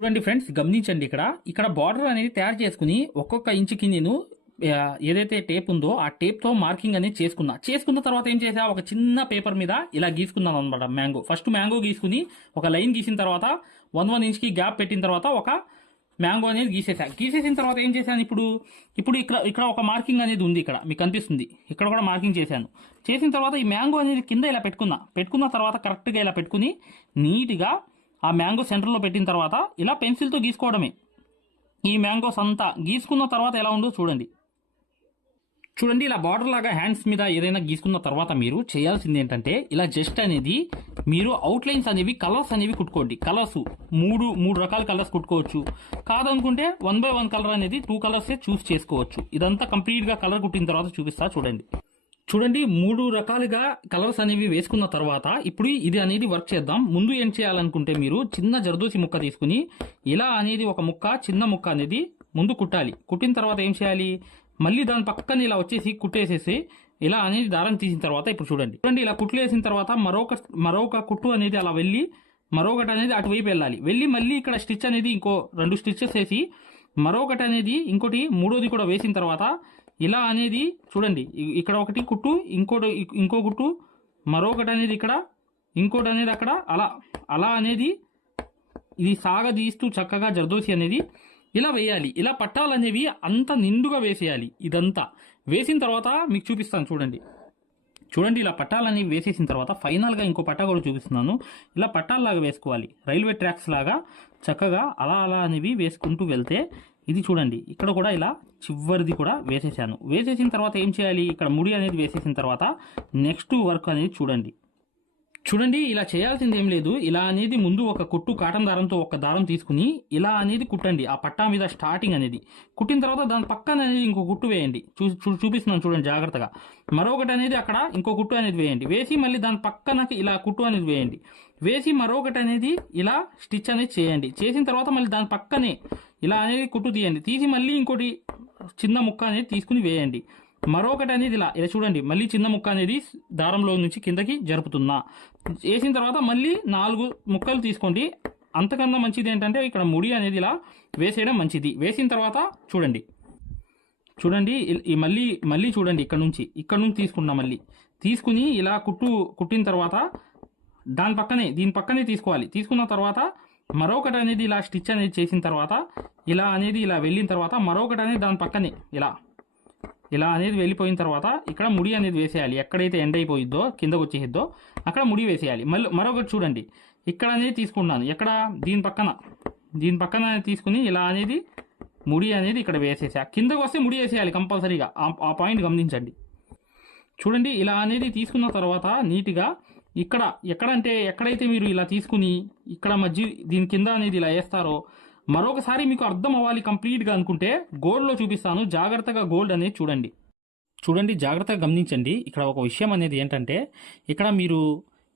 చూడండి ఫ్రెండ్స్ గమనించండి ఇక్కడ. ఇక్కడ బార్డర్ అనేది తయారు చేసుకుని ఒక్కొక్క ఇంచుకి నేను ఏదైతే టేప్ ఉందో ఆ టేప్తో మార్కింగ్ అనేది చేసుకున్నా. చేసుకున్న తర్వాత ఏం చేసా ఒక చిన్న పేపర్ మీద ఇలా గీసుకున్నాను అనమాట మ్యాంగో ఫస్ట్ మ్యాంగో గీసుకుని ఒక లైన్ గీసిన తర్వాత వన్ వన్ ఇంచ్కి గ్యాప్ పెట్టిన తర్వాత ఒక మ్యాంగో అనేది గీసేసా గీసేసిన తర్వాత ఏం చేశాను ఇప్పుడు? ఇప్పుడు ఇక్కడ ఇక్కడ ఒక మార్కింగ్ అనేది ఉంది ఇక్కడ మీకు కనిపిస్తుంది. ఇక్కడ కూడా మార్కింగ్ చేశాను. చేసిన తర్వాత ఈ మ్యాంగో అనేది కింద ఇలా పెట్టుకున్నా. పెట్టుకున్న తర్వాత కరెక్ట్గా ఇలా పెట్టుకుని నీట్గా ఆ మ్యాంగో సెంటర్లో పెట్టిన తర్వాత ఇలా పెన్సిల్తో గీసుకోవడమే. ఈ మ్యాంగోస్ అంతా గీసుకున్న తర్వాత ఎలా ఉందో చూడండి. చూడండి ఇలా బార్డర్ లాగా హ్యాండ్స్ మీద ఏదైనా గీసుకున్న తర్వాత మీరు చేయాల్సింది ఏంటంటే ఇలా జస్ట్ అనేది మీరు అవుట్లైన్స్ అనేవి కలర్స్ అనేవి కుట్టుకోండి. కలర్స్ మూడు మూడు రకాల కలర్స్ కుట్టుకోవచ్చు. కాదనుకుంటే వన్ బై వన్ కలర్ అనేది టూ కలర్సే చూస్ చేసుకోవచ్చు. ఇదంతా కంప్లీట్గా కలర్ కుట్టిన తర్వాత చూపిస్తా చూడండి. చూడండి మూడు రకాలుగా కలర్స్ అనేవి వేసుకున్న తర్వాత ఇప్పుడు ఇది అనేది వర్క్ చేద్దాం. ముందు ఏం చేయాలనుకుంటే మీరు చిన్న జర్దోసి ముక్క తీసుకుని ఇలా అనేది ఒక ముక్క చిన్న ముక్క అనేది ముందు కుట్టాలి. కుట్టిన తర్వాత ఏం చేయాలి? మళ్ళీ దాని పక్కన ఇలా వచ్చేసి కుట్టేసేసి ఇలా అనేది దారం తీసిన తర్వాత ఇప్పుడు చూడండి. చూడండి ఇలా కుట్లు వేసిన తర్వాత మరొక మరొక కుట్టు అనేది అలా వెళ్ళి మరొకటి అనేది అటువైపు వెళ్ళాలి. వెళ్ళి మళ్ళీ ఇక్కడ స్టిచ్ అనేది ఇంకో రెండు స్టిచ్చెస్ వేసి మరొకటి అనేది ఇంకోటి మూడోది కూడా వేసిన తర్వాత ఇలా అనేది చూడండి ఇక్కడ ఒకటి కుట్టు ఇంకోటి ఇంకో కుట్టు మరొకటి అనేది ఇక్కడ ఇంకోటి అనేది అక్కడ అలా అలా అనేది ఇది సాగదీస్తూ చక్కగా జర్దోసి అనేది ఇలా వేయాలి. ఇలా పట్టాలనేవి అంత నిండుగా వేసేయాలి ఇదంతా. వేసిన తర్వాత మీకు చూపిస్తాను చూడండి. చూడండి ఇలా పట్టాలనేవి వేసేసిన తర్వాత ఫైనల్గా ఇంకో పట్టా కూడా చూపిస్తున్నాను. ఇలా పట్టాల్లాగా వేసుకోవాలి. రైల్వే ట్రాక్స్ లాగా చక్కగా అలా అలా అనేవి వేసుకుంటూ వెళ్తే ఇది చూడండి. ఇక్కడ కూడా ఇలా చివరిది కూడా వేసేసాను. వేసేసిన తర్వాత ఏం చేయాలి? ఇక్కడ ముడి అనేది వేసేసిన తర్వాత నెక్స్ట్ వర్క్ అనేది చూడండి. చూడండి ఇలా చేయాల్సింది ఏం లేదు. ఇలా అనేది ముందు ఒక కుట్టు కాటన్ దారంతో ఒక దారం తీసుకుని ఇలా అనేది కుట్టండి. ఆ పట్టా మీద స్టార్టింగ్ అనేది. కుట్టిన తర్వాత దాని పక్కన అనేది ఇంకో కుట్టు వేయండి. చూ చూ- చూపిస్తున్నాను చూడండి జాగ్రత్తగా. మరొకటి అనేది అక్కడ ఇంకో కుట్టు అనేది వేయండి. వేసి మళ్ళీ దాని పక్కనకి ఇలా కుట్టు అనేది వేయండి. వేసి మరొకటి అనేది ఇలా స్టిచ్ అనేది చేయండి. చేసిన తర్వాత మళ్ళీ దాని పక్కనే ఇలా అనేది కుట్టు తీయండి. తీసి మళ్ళీ ఇంకోటి చిన్న ముక్క అనేది తీసుకుని వేయండి. మరొకటి అనేది ఇలా ఇలా చూడండి. మళ్ళీ చిన్న ముక్క అనేది దారంలో నుంచి కిందకి జరుపుతున్నా. వేసిన తర్వాత మళ్ళీ నాలుగు ముక్కలు తీసుకోండి. అంతకన్నా మంచిది ఏంటంటే ఇక్కడ ముడి అనేది ఇలా వేసేయడం మంచిది. వేసిన తర్వాత చూడండి. చూడండి ఈ మళ్ళీ మళ్ళీ చూడండి ఇక్కడ నుంచి. ఇక్కడ నుంచి తీసుకున్నా మళ్ళీ. తీసుకుని ఇలా కుట్టు కుట్టిన తర్వాత దాని పక్కనే దీని పక్కనే తీసుకోవాలి. తీసుకున్న తర్వాత మరొకటి అనేది ఇలా స్టిచ్ అనేది చేసిన తర్వాత ఇలా అనేది ఇలా వెళ్ళిన తర్వాత మరొకటి అనేది దాని పక్కనే ఇలా. ఇలా అనేది వెళ్ళిపోయిన తర్వాత ఇక్కడ ముడి అనేది వేసేయాలి. ఎక్కడైతే ఎండ్ అయిపోయిద్దో కిందకు వచ్చేసిద్దో అక్కడ ముడి వేసేయాలి. మళ్ళీ మరొకటి చూడండి. ఇక్కడ అనేది తీసుకున్నాను ఎక్కడ? దీని పక్కన. దీని పక్కన తీసుకుని ఇలా అనేది ముడి అనేది ఇక్కడ వేసేసా. కిందకు వస్తే ముడి వేసేయాలి కంపల్సరీగా. ఆ- ఆ పాయింట్ గమనించండి. చూడండి ఇలా అనేది తీసుకున్న తర్వాత నీట్గా ఇక్కడ ఎక్కడంటే ఎక్కడైతే మీరు ఇలా తీసుకుని ఇక్కడ మధ్య దీని కింద అనేది ఇలా వేస్తారో మరొకసారి మీకు అర్థం అవ్వాలి కంప్లీట్గా అనుకుంటే గోల్డ్లో చూపిస్తాను. జాగ్రత్తగా గోల్డ్ అనేది చూడండి. చూడండి జాగ్రత్తగా గమనించండి. ఇక్కడ ఒక విషయం అనేది ఏంటంటే ఇక్కడ మీరు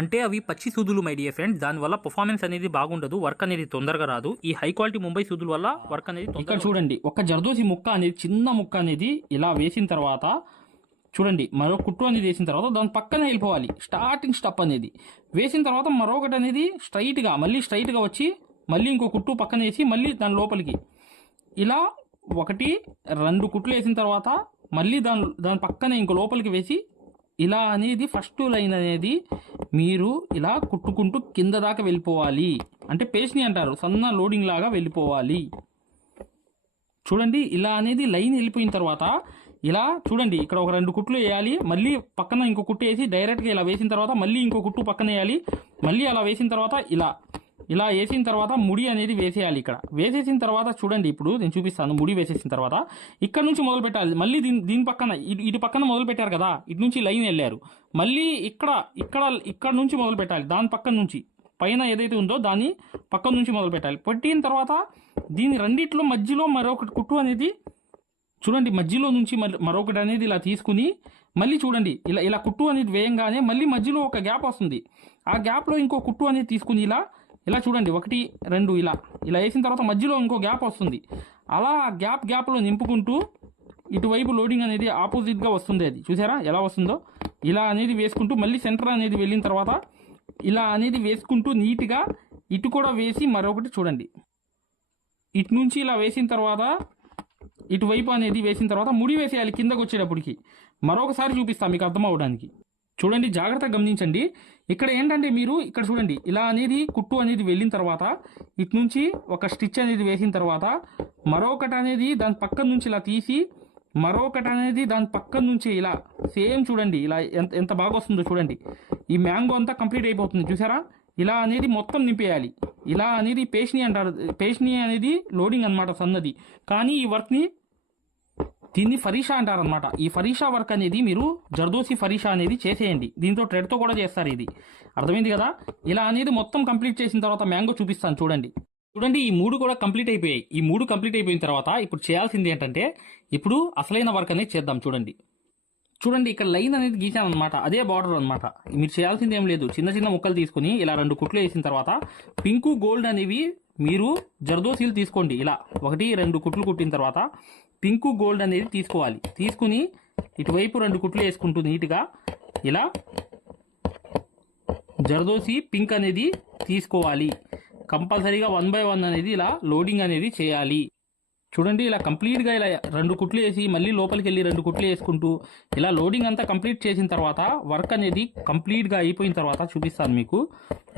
అంటే అవి పచ్చి సూదులు మై డియర్ ఫ్రెండ్ దానివల్ల పర్ఫార్మెన్స్ అనేది బాగుండదు వర్క్ అనేది తొందరగా రాదు. ఈ హై క్వాలిటీ ముంబై సూదుల వల్ల వర్క్ అనేది ఇక్కడ చూడండి ఒక జర్దోసి ముక్క అనేది చిన్న ముక్క అనేది ఇలా వేసిన తర్వాత చూడండి మరో కుట్టు అనేది వేసిన తర్వాత దాని పక్కన వెళ్ళిపోవాలి. స్టార్టింగ్ స్టప్ అనేది. వేసిన తర్వాత మరొకటి అనేది స్ట్రైట్గా మళ్ళీ స్ట్రైట్గా వచ్చి మళ్ళీ ఇంకో కుట్టు పక్కన వేసి మళ్ళీ దాని లోపలికి. ఇలా ఒకటి రెండు కుట్లు వేసిన తర్వాత మళ్ళీ దాని దాని పక్కన ఇంకో లోపలికి వేసి ఇలా అనేది ఫస్ట్ లైన్ అనేది మీరు ఇలా కుట్టుకుంటూ కింద దాకా వెళ్ళిపోవాలి. అంటే పేస్ట్ని అంటారు సన్న లోడింగ్ లాగా వెళ్ళిపోవాలి. చూడండి ఇలా అనేది లైన్ వెళ్ళిపోయిన తర్వాత ఇలా చూడండి ఇక్కడ ఒక రెండు కుట్లు వేయాలి మళ్ళీ పక్కన ఇంకో కుట్టు వేసి డైరెక్ట్గా ఇలా వేసిన తర్వాత మళ్ళీ ఇంకో కుట్టు పక్కన వేయాలి మళ్ళీ అలా వేసిన తర్వాత ఇలా. ఇలా వేసిన తర్వాత ముడి అనేది వేసేయాలి ఇక్కడ. వేసేసిన తర్వాత చూడండి ఇప్పుడు నేను చూపిస్తాను. ముడి వేసేసిన తర్వాత ఇక్కడ నుంచి మొదలు పెట్టాలి. మళ్ళీ దీని దీని పక్కన ఇటు పక్కన మొదలు పెట్టారు కదా ఇటు నుంచి లైన్ వెళ్ళారు. మళ్ళీ ఇక్కడ ఇక్కడ ఇక్కడ నుంచి మొదలు పెట్టాలి. దాని పక్కన నుంచి. పైన ఏదైతే ఉందో దాన్ని పక్కన నుంచి మొదలు పెట్టాలి. పెట్టిన తర్వాత దీని రెండిట్లో మధ్యలో మరొకటి కుట్టు అనేది చూడండి మధ్యలో నుంచి మళ్ళీ మరొకటి అనేది ఇలా తీసుకుని మళ్ళీ చూడండి ఇలా ఇలా కుట్టు అనేది వేయంగానే మళ్ళీ మధ్యలో ఒక గ్యాప్ వస్తుంది. ఆ గ్యాప్లో ఇంకో కుట్టు అనేది తీసుకుని ఇలా ఇలా చూడండి ఒకటి రెండు ఇలా. ఇలా వేసిన తర్వాత మధ్యలో ఇంకో గ్యాప్ వస్తుంది. అలా ఆ గ్యాప్ గ్యాప్లో నింపుకుంటూ ఇటువైపు లోడింగ్ అనేది ఆపోజిట్గా వస్తుంది అది. చూసారా? ఎలా వస్తుందో? ఇలా అనేది వేసుకుంటూ మళ్ళీ సెంటర్ అనేది వెళ్ళిన తర్వాత ఇలా అనేది వేసుకుంటూ నీట్గా ఇటు కూడా వేసి మరొకటి చూడండి. ఇటు నుంచి ఇలా వేసిన తర్వాత ఇటువైపు అనేది వేసిన తర్వాత ముడి వేసేయాలి కిందకు వచ్చేటప్పటికి. మరొకసారి చూపిస్తాం మీకు అర్థం అవడానికి చూడండి జాగ్రత్తగా గమనించండి. ఇక్కడ ఏంటంటే మీరు ఇక్కడ చూడండి ఇలా అనేది కుట్టు అనేది వెళ్ళిన తర్వాత ఇటు నుంచి ఒక స్టిచ్ అనేది వేసిన తర్వాత మరొకటి అనేది దాని పక్కన నుంచి ఇలా తీసి మరొకటి అనేది దాని పక్కన నుంచి ఇలా సేమ్ చూడండి ఇలా ఎంత ఎంత బాగా వస్తుందో చూడండి. ఈ మ్యాంగో అంతా కంప్లీట్ అయిపోతుంది చూసారా? ఇలా అనేది మొత్తం నింపేయాలి. ఇలా అనేది పేష్ని అంటారు పేష్ని అనేది లోడింగ్ అన్నమాట సన్నది. కానీ ఈ వర్క్ని దీన్ని ఫరీషా అంటారనమాట ఈ ఫరీషా వర్క్ అనేది మీరు జర్దోసి ఫరీషా అనేది చేసేయండి. దీంతో ట్రెడ్తో కూడా చేస్తారు ఇది. అర్థమైంది కదా? ఇలా అనేది మొత్తం కంప్లీట్ చేసిన తర్వాత మ్యాంగో చూపిస్తాను చూడండి. చూడండి ఈ మూడు కూడా కంప్లీట్ అయిపోయాయి. ఈ మూడు కంప్లీట్ అయిపోయిన తర్వాత ఇప్పుడు చేయాల్సింది ఏంటంటే ఇప్పుడు అసలైన వర్క్ అనేది చేద్దాం చూడండి. చూడండి ఇక్కడ లైన్ అనేది గీసాను అనమాట అదే బార్డర్ అనమాట మీరు చేయాల్సింది ఏం లేదు. చిన్న చిన్న ముక్కలు తీసుకుని ఇలా రెండు కుట్లు వేసిన తర్వాత పింకు గోల్డ్ అనేవి మీరు జర్దోసీలు తీసుకోండి. ఇలా ఒకటి రెండు కుట్లు కుట్టిన తర్వాత పింక్ గోల్డ్ అనేది తీసుకోవాలి. తీసుకుని ఇటువైపు రెండు కుట్లు వేసుకుంటూ నీట్గా ఇలా జరదోసి పింక్ అనేది తీసుకోవాలి. కంపల్సరీగా వన్ బై వన్ అనేది ఇలా లోడింగ్ అనేది చేయాలి. చూడండి ఇలా కంప్లీట్గా ఇలా రెండు కుట్లు వేసి మళ్ళీ లోపలికి వెళ్ళి రెండు కుట్లు వేసుకుంటూ ఇలా లోడింగ్ అంతా కంప్లీట్ చేసిన తర్వాత వర్క్ అనేది కంప్లీట్గా అయిపోయిన తర్వాత చూపిస్తాను మీకు.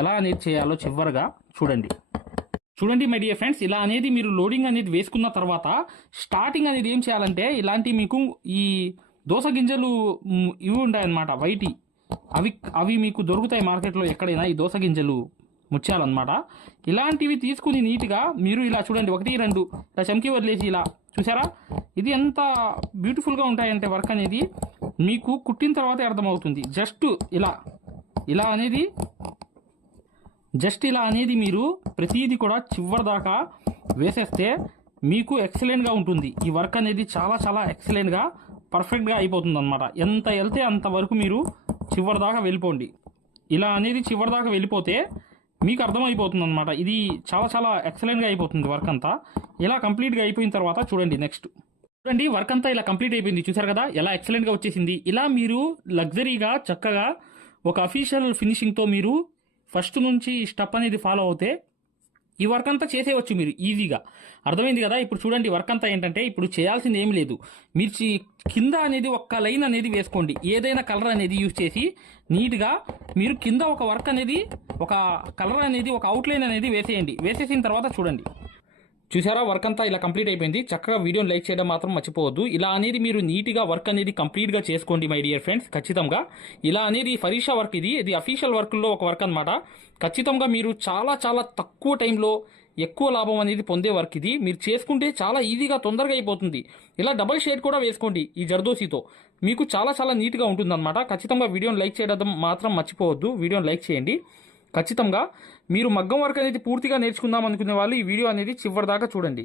ఎలా అనేది చేయాలో చివరిగా చూడండి. చూడండి మై డియర్ ఫ్రెండ్స్ ఇలా అనేది మీరు లోడింగ్ అనేది వేసుకున్న తర్వాత స్టార్టింగ్ అనేది ఏం చేయాలంటే ఇలాంటి మీకు ఈ దోస గింజలు ఇవి ఉంటాయన్నమాట వైటి అవి అవి మీకు దొరుకుతాయి మార్కెట్లో ఎక్కడైనా ఈ దోస గింజలు ముత్యాలన్నమాట. ఇలాంటివి తీసుకుని నీట్గా మీరు ఇలా చూడండి ఒకటి రెండు ఇలా చమ్కి వదిలేసి ఇలా చూసారా? ఇది ఎంత బ్యూటిఫుల్గా ఉంటాయంటే వర్క్ అనేది మీకు కుట్టిన తర్వాతే అర్థమవుతుంది. జస్ట్ ఇలా ఇలా అనేది జస్ట్ ఇలా అనేది మీరు ప్రతిదీ కూడా చివరి దాకా వేసేస్తే మీకు ఎక్సలెంట్గా ఉంటుంది. ఈ వర్క్ అనేది చాలా చాలా ఎక్సలెంట్గా పర్ఫెక్ట్గా అయిపోతుంది అనమాట ఎంత వెళ్తే అంతవరకు మీరు చివరి దాకా వెళ్ళిపోండి. ఇలా అనేది చివరి దాకా వెళ్ళిపోతే మీకు అర్థమైపోతుంది అనమాట ఇది చాలా చాలా ఎక్సలెంట్గా అయిపోతుంది వర్క్ అంతా. ఇలా కంప్లీట్గా అయిపోయిన తర్వాత చూడండి నెక్స్ట్ చూడండి వర్క్ అంతా ఇలా కంప్లీట్ అయిపోయింది. చూసారు కదా? ఎలా ఎక్సలెంట్గా వచ్చేసింది. ఇలా మీరు లగ్జరీగా చక్కగా ఒక అఫీషియల్ ఫినిషింగ్తో మీరు ఫస్ట్ నుంచి స్టెప్ అనేది ఫాలో అవుతే ఈ వర్క్ అంతా చేసేవచ్చు మీరు ఈజీగా అర్థమైంది కదా? ఇప్పుడు చూడండి వర్క్ అంతా ఏంటంటే ఇప్పుడు చేయాల్సింది ఏం లేదు. మీరు కింద అనేది ఒక్క లైన్ అనేది వేసుకోండి. ఏదైనా కలర్ అనేది యూజ్ చేసి నీట్గా మీరు కింద ఒక వర్క్ అనేది ఒక కలర్ అనేది ఒక అవుట్లైన్ అనేది వేసేయండి. వేసేసిన తర్వాత చూడండి. చూసారా? వర్క్ అంతా ఇలా కంప్లీట్ అయిపోయింది. చక్కగా వీడియోని లైక్ చేయడం మాత్రం మర్చిపోవద్దు. ఇలా అనేది మీరు నీట్గా వర్క్ అనేది కంప్లీట్గా చేసుకోండి మై డియర్ ఫ్రెండ్స్ ఖచ్చితంగా. ఇలా అనేది ఫరీషా వర్క్ ఇది. ఇది అఫీషియల్ వర్క్లో ఒక వర్క్ అనమాట ఖచ్చితంగా మీరు చాలా చాలా తక్కువ టైంలో ఎక్కువ లాభం అనేది పొందే వర్క్ ఇది. మీరు చేసుకుంటే చాలా ఈజీగా తొందరగా అయిపోతుంది. ఇలా డబల్ షేడ్ కూడా వేసుకోండి ఈ జర్దోసీతో. మీకు చాలా చాలా నీట్గా ఉంటుందన్నమాట. ఖచ్చితంగా వీడియోని లైక్ చేయడం మాత్రం మర్చిపోవద్దు. వీడియోని లైక్ చేయండి. ఖచ్చితంగా మీరు మగ్గం వర్క్ అనేది పూర్తిగా నేర్చుకుందాం అనుకునే వాళ్ళు ఈ వీడియో అనేది చివరి దాకా చూడండి.